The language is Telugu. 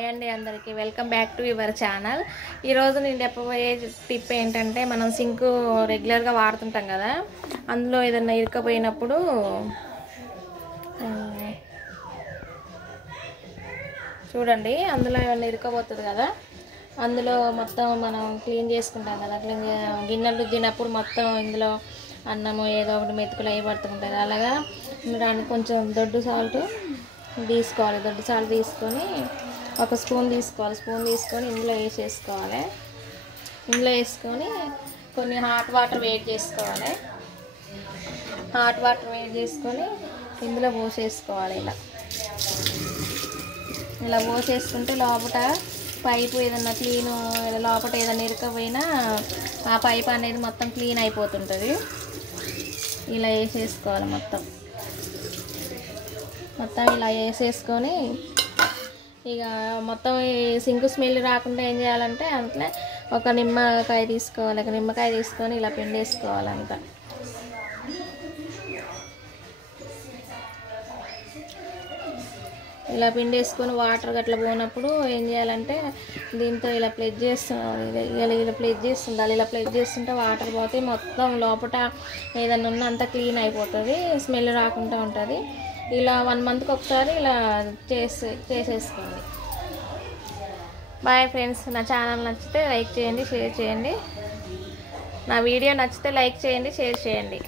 హాయ్ అండి అందరికీ welcome back to your channel. ఈరోజు నేను చెప్పబోయే టిప్ ఏంటంటే, మనం సింక్ రెగ్యులర్గా వాడుతుంటాం కదా, అందులో ఏదైనా ఇరుక్కపోయినప్పుడు చూడండి, అందులో ఏమైనా ఇరుక్కపోతుంది కదా, అందులో మొత్తం మనం క్లీన్ చేసుకుంటాం కదా, గిన్నెలు రుద్దినప్పుడు మొత్తం ఇందులో అన్నము ఏదో ఒకటి మెతుకులు అవి పడుతుంటుంది. అలాగా దానికి కొంచెం దొడ్డు సాల్ట్ తీసుకోవాలి. దొడ్డు సాల్ట్ తీసుకొని ఒక స్పూన్ తీసుకోవాలి. స్పూన్ తీసుకొని ఇందులో వేసేసుకోవాలి. ఇందులో వేసుకొని కొన్ని హాట్ వాటర్ వేడి చేసుకోవాలి. హాట్ వాటర్ వేడి చేసుకొని ఇందులో పోసేసుకోవాలి. ఇలా పోసేసుకుంటే లోపల పైపు ఏదన్నా క్లీను, లోపల ఏదైనా ఇరకపోయినా ఆ పైప్ అనేది మొత్తం క్లీన్ అయిపోతుంటుంది. ఇలా వేసేసుకోవాలి. మొత్తం ఇలా వేసేసుకొని ఇక మొత్తం సింక్ స్మెల్ రాకుండా ఏం చేయాలంటే, అట్లా ఒక నిమ్మకాయ తీసుకోవాలి. ఒక నిమ్మకాయ తీసుకొని ఇలా పిండేసుకోవాలి. అంతా ఇలా పిండేసుకొని వాటర్ గట్లా పోయినప్పుడు ఏం చేయాలంటే, దీంతో ఇలా ప్లేట్ చేస్తుండాలి. ఇలా ప్లేట్ చేస్తుండాలి. ఇలా ప్లేట్ చేస్తుంటే వాటర్ పోతే మొత్తం లోపల ఏదన్నా ఉన్న అంతా క్లీన్ అయిపోతుంది, స్మెల్ రాకుండా ఉంటుంది. ఇలా 1 మంత్కి ఒకసారి ఇలా చేసేసుకోండి. Bye friends. నా ఛానల్ నచ్చితే లైక్ చేయండి, షేర్ చేయండి. నా వీడియో నచ్చితే లైక్ చేయండి, షేర్ చేయండి.